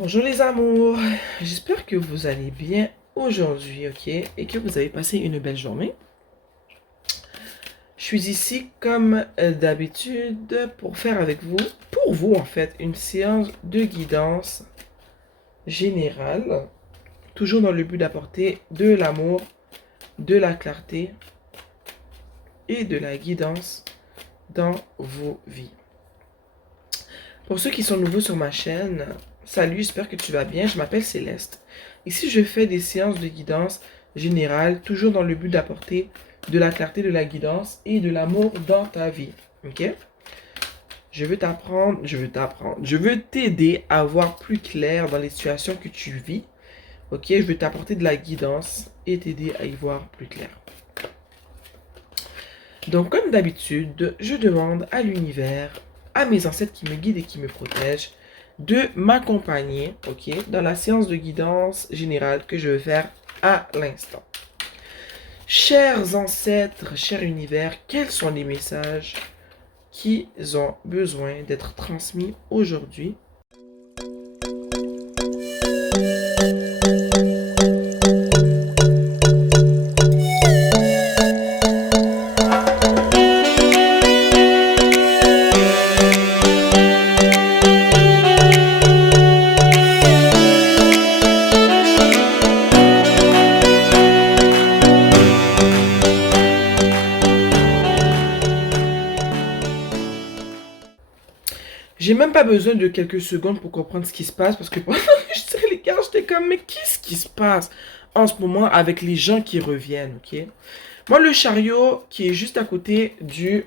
Bonjour les amours, j'espère que vous allez bien aujourd'hui, ok, et que vous avez passé une belle journée. Je suis ici comme d'habitude pour faire avec vous, pour vous en fait, une séance de guidance générale, toujours dans le but d'apporter de l'amour, de la clarté et de la guidance dans vos vies. Pour ceux qui sont nouveaux sur ma chaîne, salut, j'espère que tu vas bien. Je m'appelle Céleste. Ici, je fais des séances de guidance générale, toujours dans le but d'apporter de la clarté, de la guidance et de l'amour dans ta vie. Ok? Je veux t'aider à voir plus clair dans les situations que tu vis. Ok? Je veux t'apporter de la guidance et t'aider à y voir plus clair. Donc, comme d'habitude, je demande à l'univers, à mes ancêtres qui me guident et qui me protègent, de m'accompagner, ok, dans la séance de guidance générale que je vais faire à l'instant. Chers ancêtres, cher univers, quels sont les messages qui ont besoin d'être transmis aujourd'hui? J'ai même pas besoin de quelques secondes pour comprendre ce qui se passe parce que pendant que je tirais les cartes, j'étais comme, mais qu'est-ce qui se passe en ce moment avec les gens qui reviennent, ok? Moi, le chariot qui est juste à côté du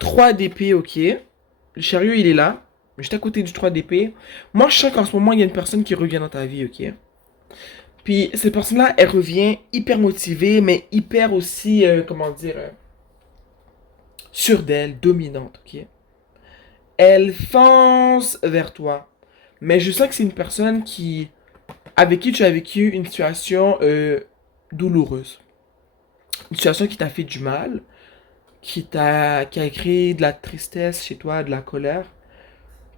3 d'épée, ok? Le chariot, il est là, juste à côté du 3 d'épée. Moi, je sens qu'en ce moment, il y a une personne qui revient dans ta vie, ok? Puis, cette personne-là, elle revient hyper motivée, mais hyper aussi, comment dire, sûre d'elle, dominante, ok? Elle fonce vers toi. Mais je sens que c'est une personne avec qui tu as vécu une situation douloureuse. Une situation qui t'a fait du mal, qui a créé de la tristesse chez toi, de la colère.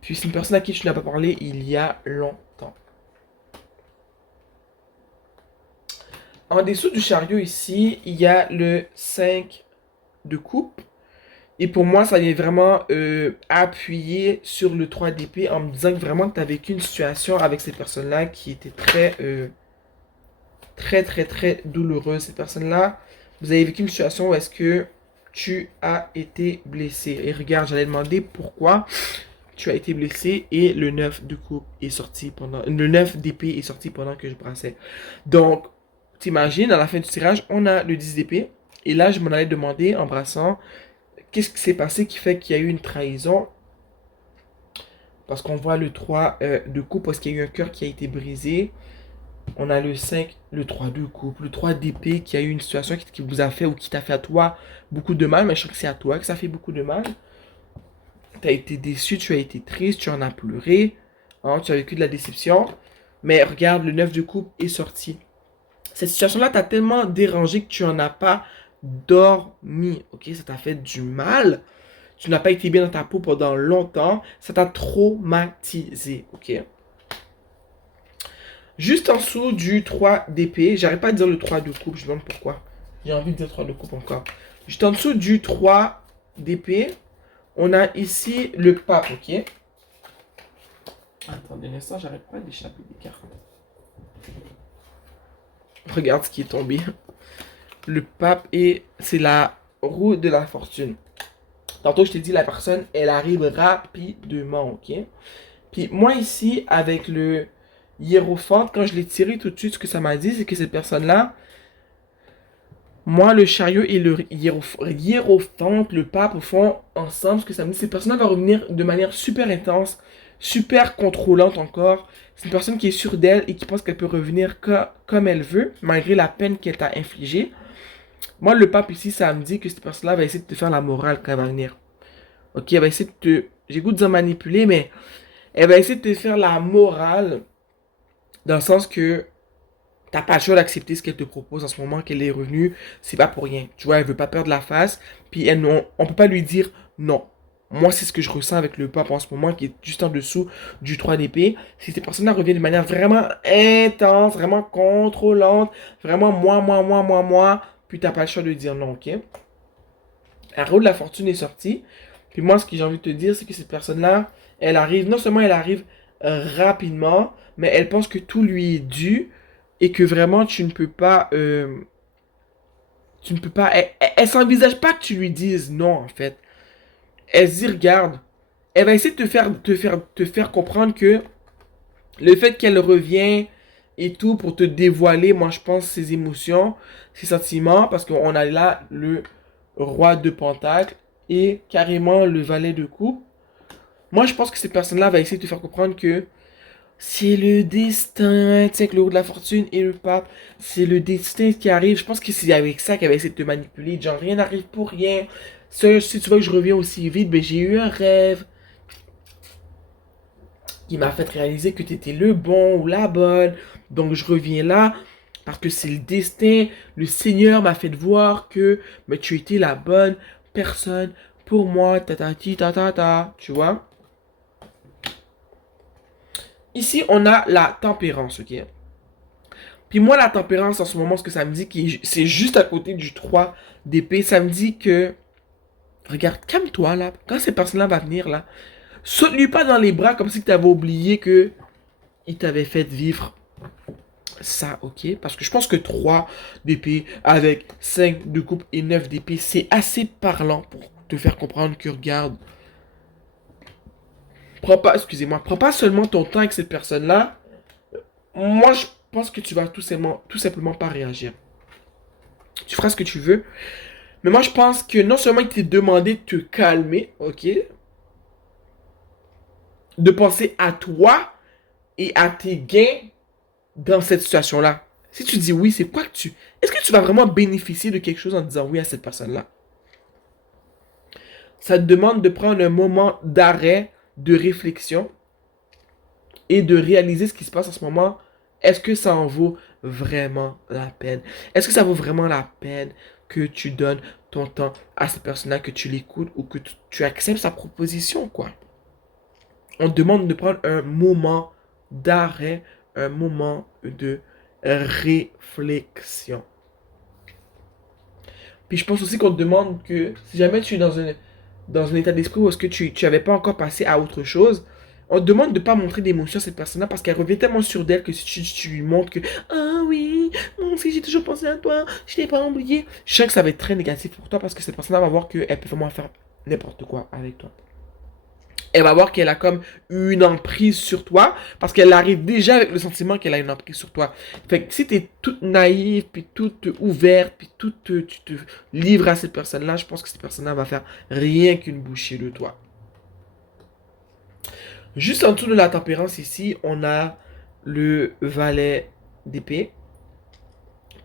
Puis c'est une personne à qui tu n'as pas parlé il y a longtemps. En dessous du chariot ici, il y a le 5 de coupe. Et pour moi, ça vient vraiment appuyer sur le 3 d'épée en me disant que vraiment que tu as vécu une situation avec cette personne-là qui était très douloureuse. Cette personne-là, vous avez vécu une situation où est-ce que tu as été blessé. Et regarde, j'allais demander pourquoi tu as été blessé et le 9 de coupe est sorti pendant... Le 9 d'épée est sorti pendant que je brassais. Donc, t'imagines, à la fin du tirage, on a le 10 d'épée. Et là, je m'en allais demander en brassant, qu'est-ce qui s'est passé qui fait qu'il y a eu une trahison? Parce qu'on voit le 3 de coupe, parce qu'il y a eu un cœur qui a été brisé. On a le 5, le 3 de coupe, le 3 d'épée qui a eu une situation qui vous a fait ou qui t'a fait à toi beaucoup de mal. Mais je crois que c'est à toi que ça fait beaucoup de mal. Tu as été déçu, tu as été triste, tu en as pleuré. Hein, tu as vécu de la déception. Mais regarde, le 9 de coupe est sorti. Cette situation-là t'a tellement dérangé que tu n'en as pas dormi. Ok, ça t'a fait du mal. Tu n'as pas été bien dans ta peau pendant longtemps. Ça t'a traumatisé. Ok. Juste en dessous du 3 d'épée, j'arrive pas à dire le 3 de coupe, je me demande pourquoi. J'ai envie de dire 3 de coupe encore. Juste en dessous du 3 d'épée, on a ici le pape, ok? Attendez un instant, j'arrête pas d'échapper des cartes. Regarde ce qui est tombé. Le pape et c'est la roue de la fortune. Tantôt, je t'ai dit, la personne, elle arrive rapidement, ok? Puis moi ici, avec le hiérophante, quand je l'ai tiré tout de suite, ce que ça m'a dit, c'est que cette personne-là, moi, le chariot et le hiérophante, le pape, font ensemble. Ce que ça me dit, cette personne-là va revenir de manière super intense, super contrôlante encore. C'est une personne qui est sûre d'elle et qui pense qu'elle peut revenir comme elle veut, malgré la peine qu'elle t'a infligée. Moi, le pape ici, ça me dit que cette personne-là va essayer de te faire la morale quand elle va venir. Ok, elle va essayer de te... J'ai goût de dire manipuler, mais elle va essayer de te faire la morale dans le sens que t'as pas le choix d'accepter ce qu'elle te propose en ce moment qu'elle est revenue. C'est pas pour rien. Tu vois, elle veut pas perdre la face. Puis on peut pas lui dire non. Moi, c'est ce que je ressens avec le pape en ce moment, qui est juste en dessous du 3 d'épée. Si ces personnes-là reviennent de manière vraiment intense, vraiment contrôlante, vraiment moi, puis t'as pas le choix de dire non, ok? La roue de la fortune est sortie. Puis moi, ce que j'ai envie de te dire, c'est que cette personne-là, elle arrive, non seulement elle arrive rapidement, mais elle pense que tout lui est dû et que vraiment tu ne peux pas, elle s'envisage pas que tu lui dises non, en fait. Elle se dit, regarde, elle va essayer de te faire comprendre que le fait qu'elle revient et tout pour te dévoiler, moi je pense, ses émotions, ses sentiments, parce qu'on a là le roi de Pentacle et carrément le valet de coupe. Moi je pense que cette personne-là va essayer de te faire comprendre que c'est le destin, tu sais, que le haut de la fortune et le pape, c'est le destin qui arrive. Je pense que c'est avec ça qu'elle va essayer de te manipuler. Genre, rien n'arrive pour rien. Si tu veux que je reviens aussi vite, ben j'ai eu un rêve qui m'a fait réaliser que tu étais le bon ou la bonne. Donc je reviens là parce que c'est le destin. Le Seigneur m'a fait voir que mais tu étais la bonne personne pour moi. Tu vois? Ici, on a la tempérance, ok? Puis moi, la tempérance, en ce moment, ce que ça me dit, c'est juste à côté du 3 d'épée, ça me dit que, regarde, calme-toi, là. Quand cette personne-là va venir, là, saute-lui pas dans les bras comme si tu avais oublié que il t'avait fait vivre ça, ok? Parce que je pense que 3 d'épée avec 5 de coupe et 9 d'épée, c'est assez parlant pour te faire comprendre que, regarde, excusez-moi, prends pas seulement ton temps avec cette personne-là. Moi, je pense que tu vas tout simplement pas réagir. Tu feras ce que tu veux. Mais moi, je pense que non seulement il t'est demandé de te calmer, ok? De penser à toi et à tes gains dans cette situation-là. Si tu dis oui, c'est quoi que tu... Est-ce que tu vas vraiment bénéficier de quelque chose en disant oui à cette personne-là? Ça te demande de prendre un moment d'arrêt, de réflexion et de réaliser ce qui se passe en ce moment. Est-ce que ça en vaut vraiment la peine? Est-ce que ça vaut vraiment la peine que tu donnes ton temps à cette personne-là, que tu l'écoutes ou que tu acceptes sa proposition, quoi? On te demande de prendre un moment d'arrêt, un moment de réflexion. Puis je pense aussi qu'on te demande que si jamais tu es dans un état d'esprit où est-ce que tu n'avais pas encore passé à autre chose, on te demande de ne pas montrer d'émotion à cette personne-là parce qu'elle revient tellement sur d'elle que si tu lui montres que ah oui, moi aussi j'ai toujours pensé à toi, je t'ai pas oublié. Je sens que ça va être très négatif pour toi parce que cette personne-là va voir qu'elle peut vraiment faire n'importe quoi avec toi. Elle va voir qu'elle a comme une emprise sur toi parce qu'elle arrive déjà avec le sentiment qu'elle a une emprise sur toi. Fait que si tu es toute naïve, puis toute ouverte, puis tu te livres à cette personne-là, je pense que cette personne-là va faire rien qu'une bouchée de toi. Juste en dessous de la tempérance ici, on a le valet d'épée.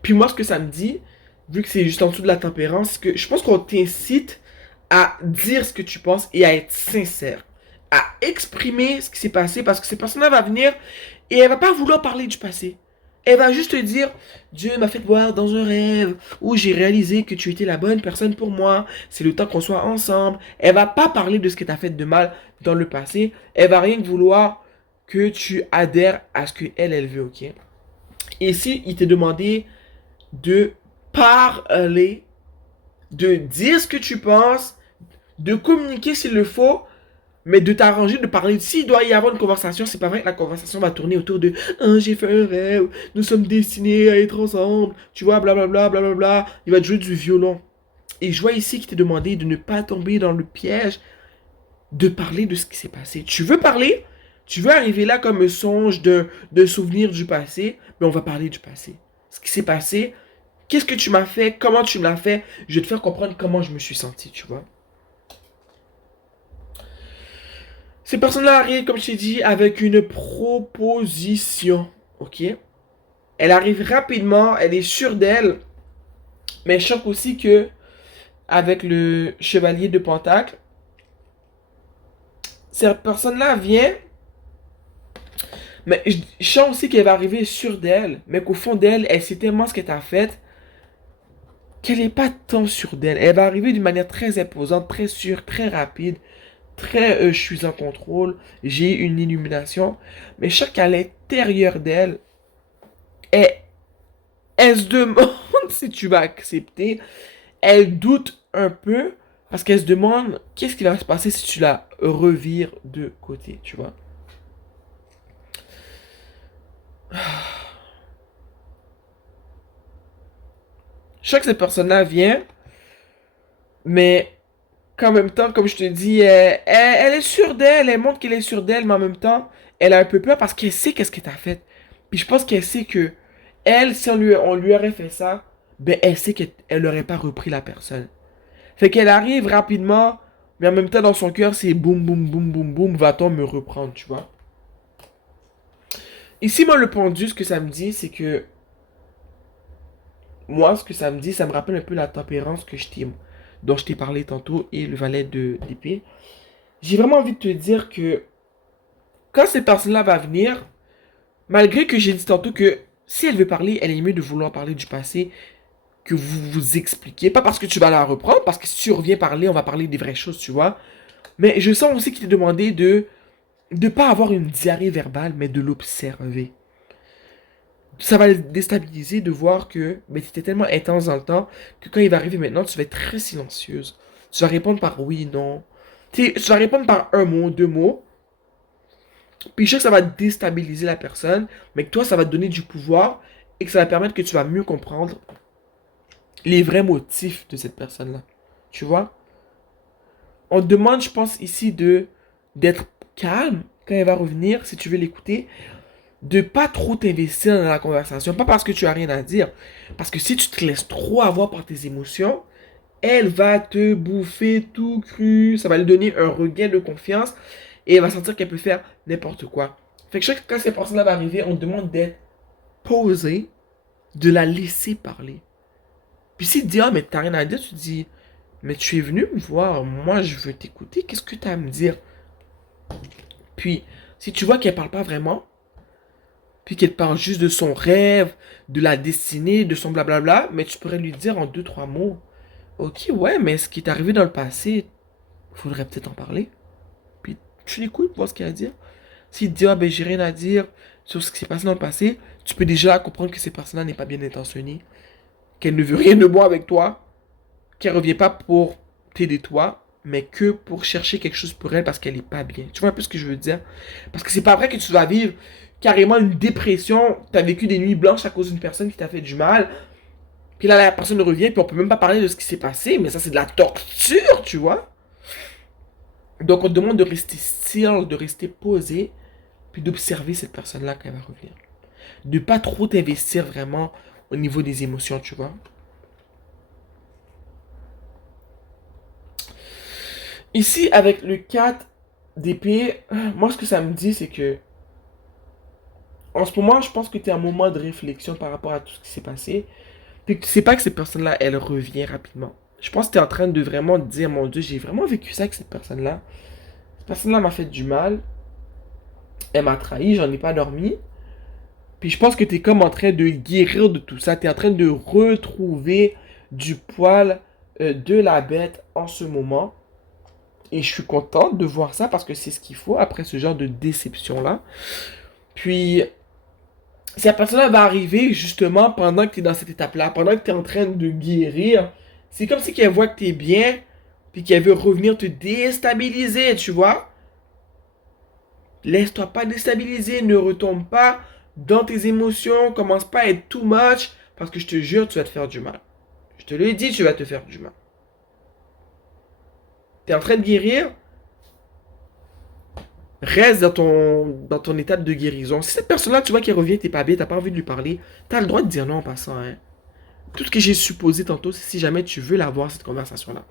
Puis moi, ce que ça me dit, vu que c'est juste en dessous de la tempérance, c'est que je pense qu'on t'incite à dire ce que tu penses et à être sincère. À exprimer ce qui s'est passé parce que cette personne-là va venir et elle va pas vouloir parler du passé. Elle va juste te dire, Dieu m'a fait voir dans un rêve où j'ai réalisé que tu étais la bonne personne pour moi. C'est le temps qu'on soit ensemble. Elle va pas parler de ce que tu as fait de mal dans le passé. Elle va rien que vouloir que tu adhères à ce que elle veut, ok? Et si il t'est demandé de parler, de dire ce que tu penses, de communiquer s'il le faut, mais de t'arranger, de parler. S'il doit y avoir une conversation, c'est pas vrai que la conversation va tourner autour de ah, j'ai fait un rêve, nous sommes destinés à être ensemble, tu vois, blablabla, blablabla. Il va te jouer du violon. Et je vois ici qu'il t'est demandé de ne pas tomber dans le piège de parler de ce qui s'est passé. Tu veux parler? Tu veux arriver là comme un songe d'un souvenir du passé? Mais on va parler du passé. Ce qui s'est passé, qu'est-ce que tu m'as fait? Comment tu me l'as fait? Je vais te faire comprendre comment je me suis senti, tu vois. Ces personnes-là arrivent, comme je t'ai dit, avec une proposition. Ok? Elle arrive rapidement, elle est sûre d'elle. Mais je sens aussi que, avec le chevalier de Pentacle, cette personne-là vient. Mais je sens aussi qu'elle va arriver sûre d'elle. Mais qu'au fond d'elle, elle sait tellement ce qu'elle t'a fait qu'elle n'est pas tant sûre d'elle. Elle va arriver d'une manière très imposante, très sûre, très rapide. très, je suis en contrôle, j'ai une illumination. Mais je sais qu'à l'intérieur d'elle, elle, elle se demande si tu vas accepter. Elle doute un peu parce qu'elle se demande qu'est-ce qui va se passer si tu la revires de côté, tu vois. Je sais que cette personne-là vient, mais qu'en même temps, comme je te dis, elle est sûre d'elle, elle montre qu'elle est sûre d'elle, mais en même temps, elle a un peu peur parce qu'elle sait qu'est-ce qu'elle t'a fait. Puis je pense qu'elle sait que, elle, si on lui aurait fait ça, ben elle sait qu'elle n'aurait pas repris la personne. Fait qu'elle arrive rapidement, mais en même temps, dans son cœur, c'est boum, boum, boum, boum, boum, va-t-on me reprendre, tu vois. Ici, moi, le pendu, ce que ça me dit, c'est que, moi, ce que ça me dit, ça me rappelle un peu la tempérance dont je t'ai parlé tantôt et le valet de d'épée. J'ai vraiment envie de te dire que quand cette personne-là va venir, malgré que j'ai dit tantôt que si elle veut parler, elle est mieux de vouloir parler du passé que vous vous expliquez. Pas parce que tu vas la reprendre, parce que si tu reviens parler, on va parler des vraies choses, tu vois. Mais je sens aussi qu'il t'est demandé de pas avoir une diarrhée verbale, mais de l'observer. Ça va le déstabiliser de voir que tu étais tellement intense dans le temps que quand il va arriver maintenant, tu vas être très silencieuse. Tu vas répondre par oui, non. Tu vas répondre par un mot, deux mots. Puis je sais que ça va déstabiliser la personne, mais que toi, ça va te donner du pouvoir et que ça va permettre que tu vas mieux comprendre les vrais motifs de cette personne-là. Tu vois? On te demande, je pense, ici d'être calme quand elle va revenir, si tu veux l'écouter, de pas trop t'investir dans la conversation. Pas parce que tu as rien à dire. Parce que si tu te laisses trop avoir par tes émotions, elle va te bouffer tout cru. Ça va lui donner un regain de confiance. Et elle va sentir qu'elle peut faire n'importe quoi. Fait que chaque quand cette personne-là va arriver, on te demande d'être posé, de la laisser parler. Puis si tu dis, ah, mais t'as rien à dire, tu dis, mais tu es venu me voir, moi je veux t'écouter, qu'est-ce que tu as à me dire? Puis, si tu vois qu'elle parle pas vraiment, puis qu'elle parle juste de son rêve, de la destinée, de son blablabla, mais tu pourrais lui dire en deux, trois mots, ok, ouais, mais ce qui est arrivé dans le passé, faudrait peut-être en parler. Puis tu l'écoutes, voir ce qu'il a à dire. S'il te dit, ah ben j'ai rien à dire sur ce qui s'est passé dans le passé, tu peux déjà comprendre que cette personne-là n'est pas bien intentionnée, qu'elle ne veut rien de bon avec toi, qu'elle revient pas pour t'aider toi, mais que pour chercher quelque chose pour elle parce qu'elle est pas bien. Tu vois un peu ce que je veux dire? Parce que c'est pas vrai que tu vas vivre carrément une dépression, t'as vécu des nuits blanches à cause d'une personne qui t'a fait du mal, puis là la personne revient, puis on peut même pas parler de ce qui s'est passé, mais ça c'est de la torture, tu vois? Donc on te demande de rester still, de rester posé, puis d'observer cette personne-là quand elle va revenir. De pas trop t'investir vraiment au niveau des émotions, tu vois? Ici, avec le 4 d'épée, moi ce que ça me dit, c'est que en ce moment, je pense que tu es en moment de réflexion par rapport à tout ce qui s'est passé. Puis que tu sais pas que cette personne-là, elle revient rapidement. Je pense que tu es en train de vraiment te dire, mon Dieu, j'ai vraiment vécu ça avec cette personne-là. Cette personne-là m'a fait du mal. Elle m'a trahi, j'en ai pas dormi. Puis je pense que tu es comme en train de guérir de tout ça. Tu es en train de retrouver du poil de la bête en ce moment. Et je suis contente de voir ça parce que c'est ce qu'il faut après ce genre de déception-là. Puis, si la personne va arriver justement pendant que tu es dans cette étape-là, pendant que tu es en train de guérir, c'est comme si qu'elle voit que tu es bien, puis qu'elle veut revenir te déstabiliser, tu vois. Laisse-toi pas déstabiliser, ne retombe pas dans tes émotions, commence pas à être too much, parce que je te jure, tu vas te faire du mal. Je te le dis, tu vas te faire du mal. Tu es en train de guérir, reste dans ton état de guérison. Si cette personne-là, tu vois qu'elle revient, t'es pas bien, t'as pas envie de lui parler, t'as le droit de dire non en passant, hein. Tout ce que j'ai supposé tantôt, c'est si jamais tu veux l'avoir, cette conversation-là.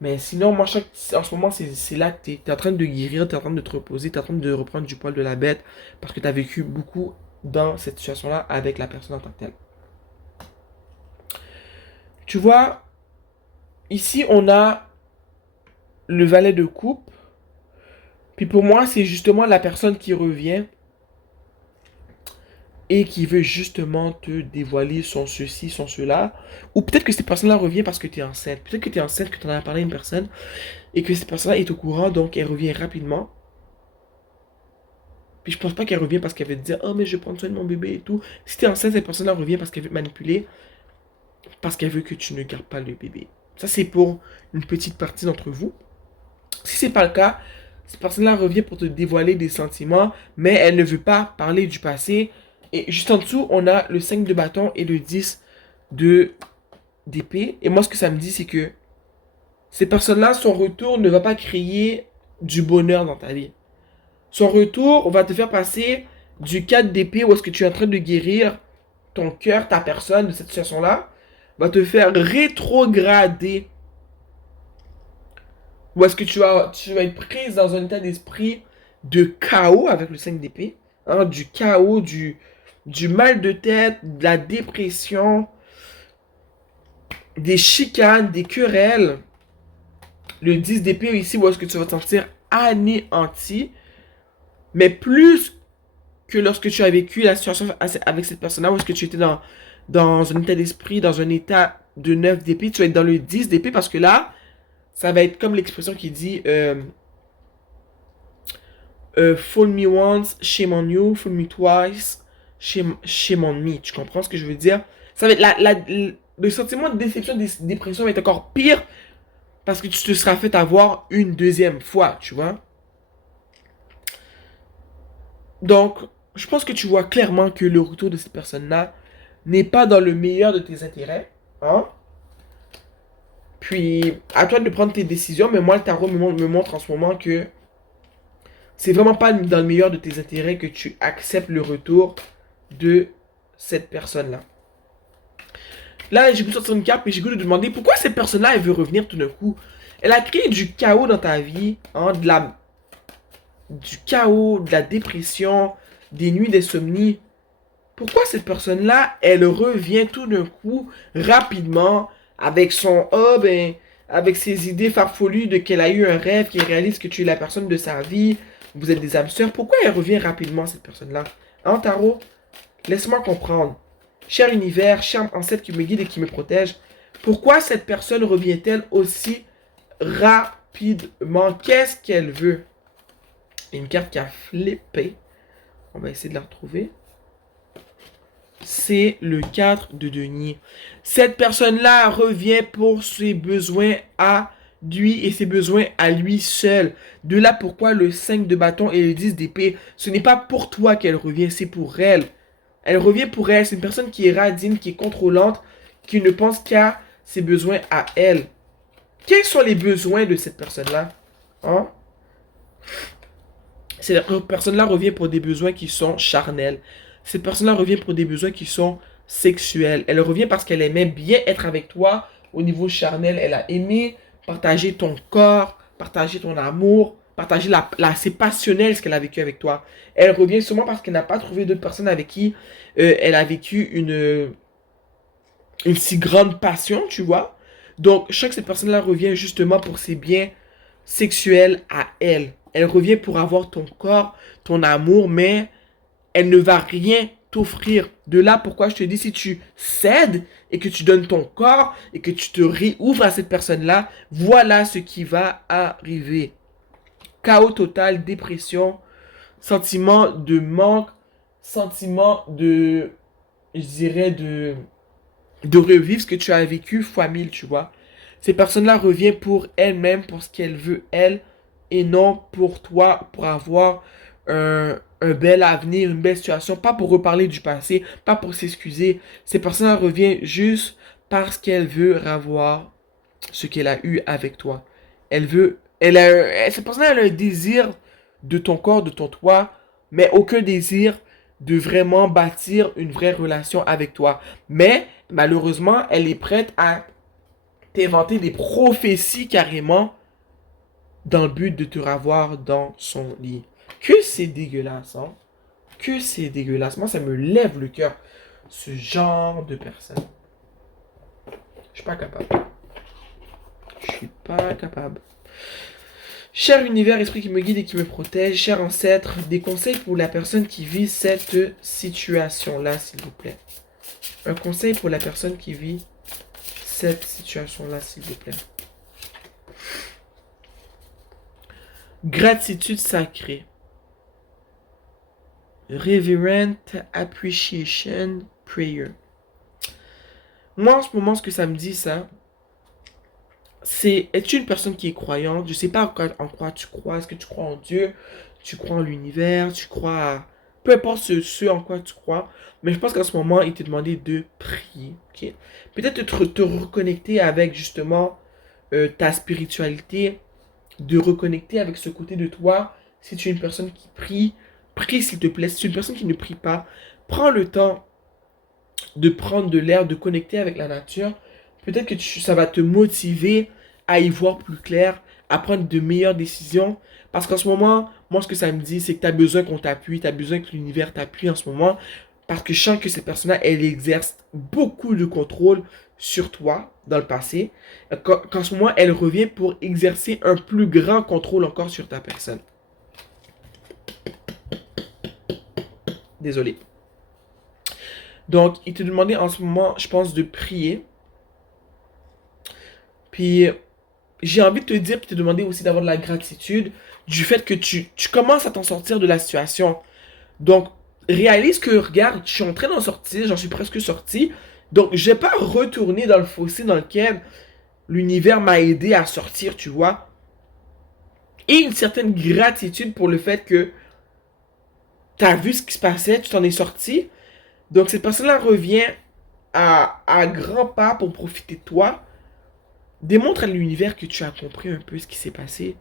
Mais sinon, moi, en ce moment, c'est là que t'es en train de guérir, t'es en train de te reposer, t'es en train de reprendre du poil de la bête, parce que t'as vécu beaucoup dans cette situation-là avec la personne en tant que telle. Tu vois, ici, on a le valet de coupe. Puis pour moi, c'est justement la personne qui revient et qui veut justement te dévoiler son ceci, son cela. Ou peut-être que cette personne-là revient parce que tu es enceinte. Peut-être que tu es enceinte, que tu en as parlé à une personne et que cette personne-là est au courant, donc elle revient rapidement. Puis je pense pas qu'elle revient parce qu'elle veut te dire, oh mais je vais prendre soin de mon bébé et tout. Si tu es enceinte, cette personne-là revient parce qu'elle veut te manipuler, parce qu'elle veut que tu ne gardes pas le bébé. Ça, c'est pour une petite partie d'entre vous. Si c'est pas le cas, cette personne-là revient pour te dévoiler des sentiments, mais elle ne veut pas parler du passé. Et juste en dessous, on a le 5 de bâton et le 10 de d'épée. Et moi, ce que ça me dit, c'est que ces personnes-là, son retour ne va pas créer du bonheur dans ta vie. Son retour va te faire passer du 4 d'épée où est-ce que tu es en train de guérir ton cœur, ta personne de cette situation-là, va te faire rétrograder. Ou est-ce que tu vas être prise dans un état d'esprit de chaos avec le 5 d'épée, hein, du chaos, du mal de tête, de la dépression, des chicanes, des querelles. Le 10 d'épée ici, où est-ce que tu vas te sentir anéanti, mais plus que lorsque tu as vécu la situation avec cette personne-là, où est-ce que tu étais dans un état d'esprit, dans un état de 9 d'épée, tu vas être dans le 10 d'épée parce que là, ça va être comme l'expression qui dit fool me once, shame on you, fool me twice, shame on me. Tu comprends ce que je veux dire? Ça va être le sentiment de déception, de dépression va être encore pire parce que tu te seras fait avoir une deuxième fois, tu vois? Donc, je pense que tu vois clairement que le retour de cette personne-là n'est pas dans le meilleur de tes intérêts. Hein? Puis, à toi de prendre tes décisions, mais moi, le tarot me montre en ce moment que c'est vraiment pas dans le meilleur de tes intérêts que tu acceptes le retour de cette personne-là. Là, j'ai goût de sortir une carte et j'ai goût de demander pourquoi cette personne-là, elle veut revenir tout d'un coup. Elle a créé du chaos dans ta vie, hein, du chaos, de la dépression, des nuits d'insomnie. Pourquoi cette personne-là, elle revient tout d'un coup, rapidement, avec son avec ses idées farfelues de qu'elle a eu un rêve, qu'elle réalise que tu es la personne de sa vie, vous êtes des âmes sœurs. Pourquoi elle revient rapidement, cette personne-là? Hein, Tarot? Laisse-moi comprendre. Cher univers, cher ancêtre qui me guide et qui me protège, pourquoi cette personne revient-elle aussi rapidement? Qu'est-ce qu'elle veut? Une carte qui a flippé. On va essayer de la retrouver. C'est le 4 de denier. Cette personne-là revient pour ses besoins à lui et ses besoins à lui seul. De là pourquoi le 5 de bâton et le 10 d'épée, ce n'est pas pour toi qu'elle revient, c'est pour elle. Elle revient pour elle. C'est une personne qui est radine, qui est contrôlante, qui ne pense qu'à ses besoins à elle. Quels sont les besoins de cette personne-là? Hein? Cette personne-là revient pour des besoins qui sont charnels. Cette personne-là revient pour des besoins qui sont sexuels. Elle revient parce qu'elle aimait bien être avec toi au niveau charnel. Elle a aimé partager ton corps, partager ton amour, partager c'est passionnel ce qu'elle a vécu avec toi. Elle revient seulement parce qu'elle n'a pas trouvé d'autres personnes avec qui elle a vécu une si grande passion, tu vois. Donc, je sais que cette personne-là revient justement pour ses biens sexuels à elle. Elle revient pour avoir ton corps, ton amour, mais elle ne va rien t'offrir. De là, pourquoi je te dis, si tu cèdes et que tu donnes ton corps et que tu te réouvres à cette personne-là, voilà ce qui va arriver. Chaos total, dépression, sentiment de manque, sentiment je dirais, de revivre ce que tu as vécu fois 1000, tu vois. Ces personnes-là reviennent pour elles-mêmes, pour ce qu'elles veulent, elles, et non pour toi, pour avoir un bel avenir, une belle situation, pas pour reparler du passé, pas pour s'excuser. Ces personnes-là reviennent juste parce qu'elles veulent avoir ce qu'elle a eu avec toi. Cette personne-là, elle a un désir de ton corps, de ton toit, mais aucun désir de vraiment bâtir une vraie relation avec toi. Mais malheureusement, elle est prête à t'inventer des prophéties carrément dans le but de te revoir dans son lit. Que c'est dégueulasse, hein? Que c'est dégueulasse. Moi, ça me lève le cœur. Ce genre de personne. Je suis pas capable. Je suis pas capable. Cher univers, esprit qui me guide et qui me protège, cher ancêtre, des conseils pour la personne qui vit cette situation-là, s'il vous plaît. Un conseil pour la personne qui vit cette situation-là, s'il vous plaît. Gratitude sacrée. Reverent Appreciation Prayer. Moi, en ce moment, ce que ça me dit, ça, c'est, es-tu une personne qui est croyante? Je sais pas en quoi tu crois. Est-ce que tu crois en Dieu? Tu crois en l'univers? Tu crois à... Peu importe ce en quoi tu crois. Mais je pense qu'en ce moment, il t'est demandé de prier. Ok. Peut-être te reconnecter avec justement ta spiritualité. De reconnecter avec ce côté de toi. Si tu es une personne qui prie, prie s'il te plaît. Si tu es une personne qui ne prie pas, prends le temps de prendre de l'air, de connecter avec la nature. Peut-être que ça va te motiver à y voir plus clair, à prendre de meilleures décisions. Parce qu'en ce moment, moi, ce que ça me dit, c'est que tu as besoin qu'on t'appuie, tu as besoin que l'univers t'appuie en ce moment. Parce que je sens que cette personne-là, elle exerce beaucoup de contrôle sur toi dans le passé. Qu'en ce moment, elle revient pour exercer un plus grand contrôle encore sur ta personne. Désolé. Donc, il te demandait en ce moment, je pense, de prier. Puis, j'ai envie de te dire, puis te demander aussi d'avoir de la gratitude du fait que tu commences à t'en sortir de la situation. Donc, réalise que, regarde, je suis en train d'en sortir, j'en suis presque sorti. Donc, je vais pas retourner dans le fossé dans lequel l'univers m'a aidé à sortir, tu vois. Et une certaine gratitude pour le fait que tu as vu ce qui se passait, tu t'en es sorti. Donc, cette personne-là revient à grands pas pour profiter de toi. Démontre à l'univers que tu as compris un peu ce qui s'est passé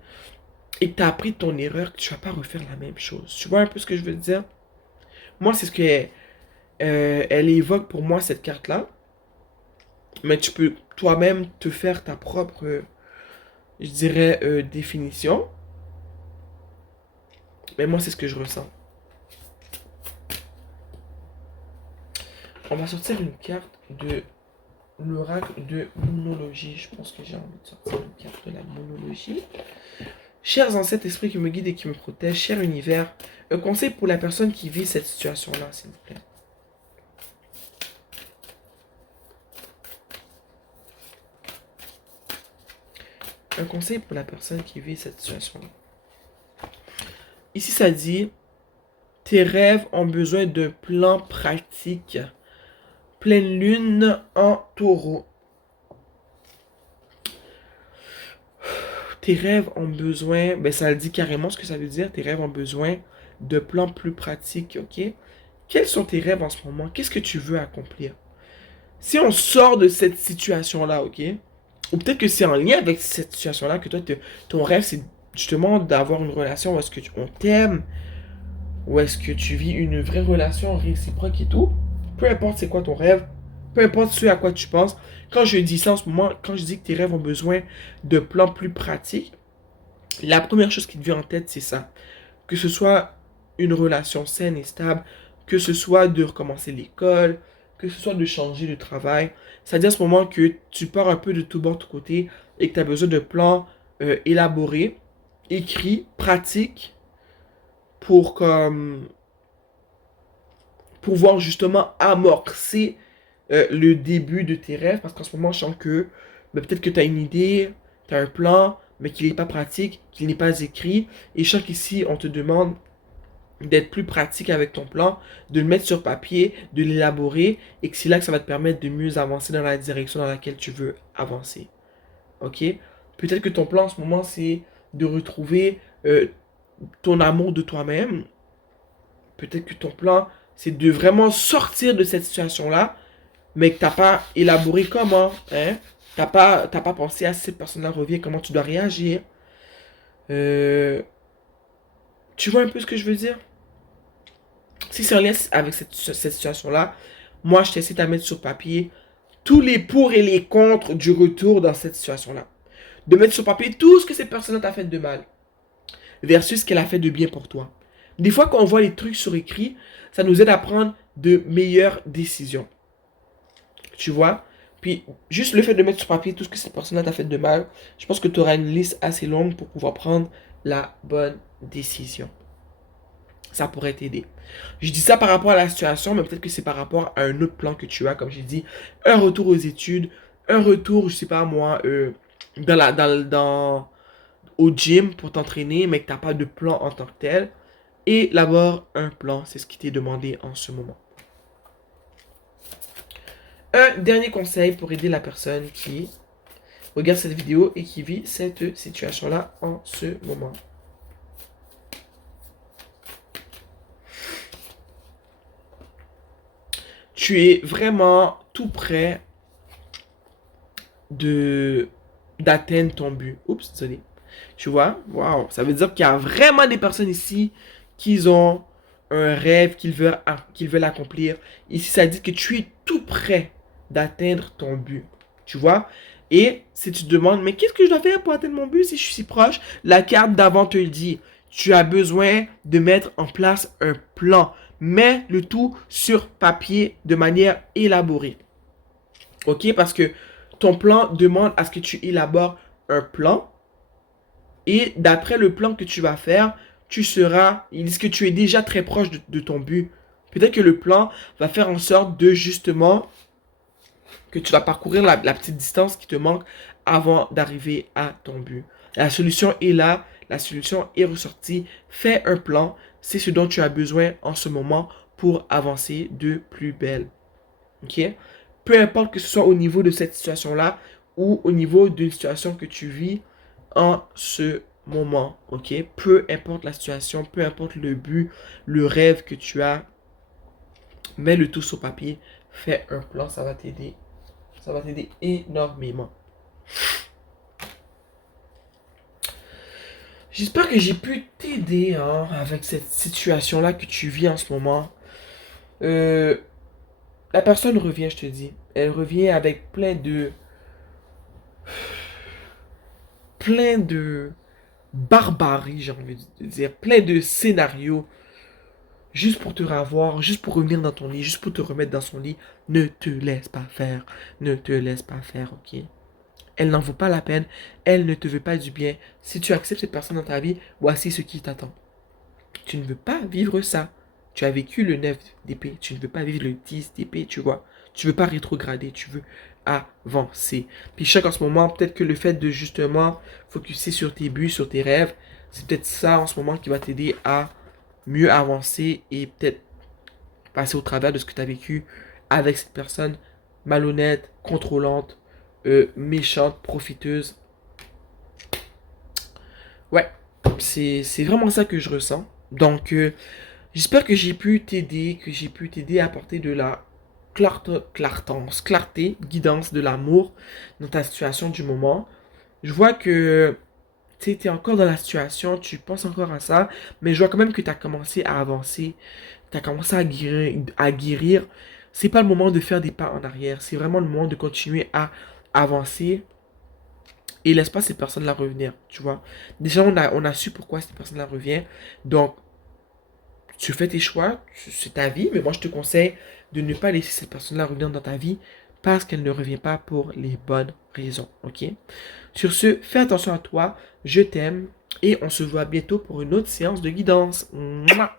et que tu as appris de ton erreur, que tu vas pas refaire la même chose. Tu vois un peu ce que je veux dire? Moi, c'est ce que elle évoque pour moi, cette carte-là. Mais tu peux toi-même te faire ta propre, je dirais, définition. Mais moi, c'est ce que je ressens. On va sortir une carte de l'oracle de monologie. Je pense que j'ai envie de sortir une carte de la monologie. Chers ancêtres, esprits qui me guident et qui me protègent, cher univers, un conseil pour la personne qui vit cette situation-là, s'il vous plaît. Un conseil pour la personne qui vit cette situation-là. Ici, ça dit, tes rêves ont besoin d'un plan pratique. Pleine lune en taureau. Tes rêves ont besoin, ben ça le dit carrément ce que ça veut dire, tes rêves ont besoin de plans plus pratiques, ok? Quels sont tes rêves en ce moment? Qu'est-ce que tu veux accomplir? Si on sort de cette situation-là, ok? Ou peut-être que c'est en lien avec cette situation-là que toi, ton rêve, c'est justement d'avoir une relation où est-ce que on t'aime, où est-ce que tu vis une vraie relation réciproque et tout. Peu importe c'est quoi ton rêve, peu importe ce à quoi tu penses. Quand je dis ça en ce moment, quand je dis que tes rêves ont besoin de plans plus pratiques, la première chose qui te vient en tête, c'est ça. Que ce soit une relation saine et stable, que ce soit de recommencer l'école, que ce soit de changer de travail. C'est-à-dire à ce moment que tu pars un peu de tout bord, de tout côté, et que tu as besoin de plans élaborés, écrits, pratiques, pour comme pouvoir justement amorcer le début de tes rêves. Parce qu'en ce moment, je sens que ben, peut-être que tu as une idée, tu as un plan, mais qu'il n'est pas pratique, qu'il n'est pas écrit. Et je sens qu'ici, on te demande d'être plus pratique avec ton plan, de le mettre sur papier, de l'élaborer, et que c'est là que ça va te permettre de mieux avancer dans la direction dans laquelle tu veux avancer. Ok? Peut-être que ton plan en ce moment, c'est de retrouver ton amour de toi-même. Peut-être que ton plan, c'est de vraiment sortir de cette situation-là, mais que tu n'as pas élaboré comment. Hein? T'as pas pensé à si cette personne-là revient, comment tu dois réagir. Euh, tu vois un peu ce que je veux dire? Si c'est en lien avec cette situation-là, moi, je t'essaie de mettre sur papier tous les pour et les contre du retour dans cette situation-là. De mettre sur papier tout ce que cette personne t'a fait de mal versus ce qu'elle a fait de bien pour toi. Des fois, quand on voit les trucs sur écrit, ça nous aide à prendre de meilleures décisions. Tu vois? Puis, juste le fait de mettre sur papier tout ce que cette personne-là t'a fait de mal, je pense que tu auras une liste assez longue pour pouvoir prendre la bonne décision. Ça pourrait t'aider. Je dis ça par rapport à la situation, mais peut-être que c'est par rapport à un autre plan que tu as, comme j'ai dit, un retour aux études, un retour, je sais pas moi, au gym pour t'entraîner, mais que tu n'as pas de plan en tant que tel. Et d'abord, un plan, c'est ce qui t'est demandé en ce moment. Un dernier conseil pour aider la personne qui regarde cette vidéo et qui vit cette situation-là en ce moment. Tu es vraiment tout près de d'atteindre ton but. Oups, désolé. Tu vois? Waouh. Ça veut dire qu'il y a vraiment des personnes ici qui ont un rêve qu'ils veulent accomplir. Ici, ça dit que tu es tout près d'atteindre ton but. Tu vois? Et si tu te demandes, mais qu'est-ce que je dois faire pour atteindre mon but si je suis si proche? La carte d'avant te le dit. Tu as besoin de mettre en place un plan. Mets le tout sur papier de manière élaborée. OK? Parce que ton plan demande à ce que tu élabores un plan. Et d'après le plan que tu vas faire, ils disent que tu es déjà très proche de ton but. Peut-être que le plan va faire en sorte de justement que tu vas parcourir la petite distance qui te manque avant d'arriver à ton but. La solution est là, la solution est ressortie. Fais un plan, c'est ce dont tu as besoin en ce moment pour avancer de plus belle. Ok? Peu importe que ce soit au niveau de cette situation-là ou au niveau d'une situation que tu vis en ce moment. Ok? Peu importe la situation, peu importe le but, le rêve que tu as, mets le tout sur papier, fais un plan, ça va t'aider. Ça va t'aider énormément. J'espère que j'ai pu t'aider avec cette situation-là que tu vis en ce moment. La personne revient, je te dis. Elle revient avec plein de barbarie, j'ai envie de dire. Plein de scénarios. Juste pour te revoir, juste pour revenir dans ton lit, juste pour te remettre dans son lit. Ne te laisse pas faire. Ne te laisse pas faire, ok? Elle n'en vaut pas la peine. Elle ne te veut pas du bien. Si tu acceptes cette personne dans ta vie, voici ce qui t'attend. Tu ne veux pas vivre ça. Tu as vécu le 9 d'épée. Tu ne veux pas vivre le 10 d'épée, tu vois. Tu veux pas rétrograder. Tu veux avancer. Puis chaque en ce moment, peut-être que le fait de justement focuser sur tes buts, sur tes rêves, c'est peut-être ça en ce moment qui va t'aider à mieux avancer et peut-être passer au travers de ce que tu as vécu avec cette personne malhonnête, contrôlante, méchante, profiteuse. Ouais, c'est vraiment ça que je ressens. Donc, j'espère que j'ai pu t'aider, à apporter de la clarté, guidance, de l'amour dans ta situation du moment. Je vois que tu es encore dans la situation, tu penses encore à ça, mais je vois quand même que tu as commencé à avancer, tu as commencé à guérir. C'est pas le moment de faire des pas en arrière, c'est vraiment le moment de continuer à avancer et laisse pas ces personnes-là revenir, tu vois. Déjà, on a su pourquoi cette personne-là revient, donc tu fais tes choix, c'est ta vie, mais moi je te conseille de ne pas laisser cette personne-là revenir dans ta vie parce qu'elle ne revient pas pour les bonnes raisons, ok? Sur ce, fais attention à toi, je t'aime et on se voit bientôt pour une autre séance de guidance. Mouah.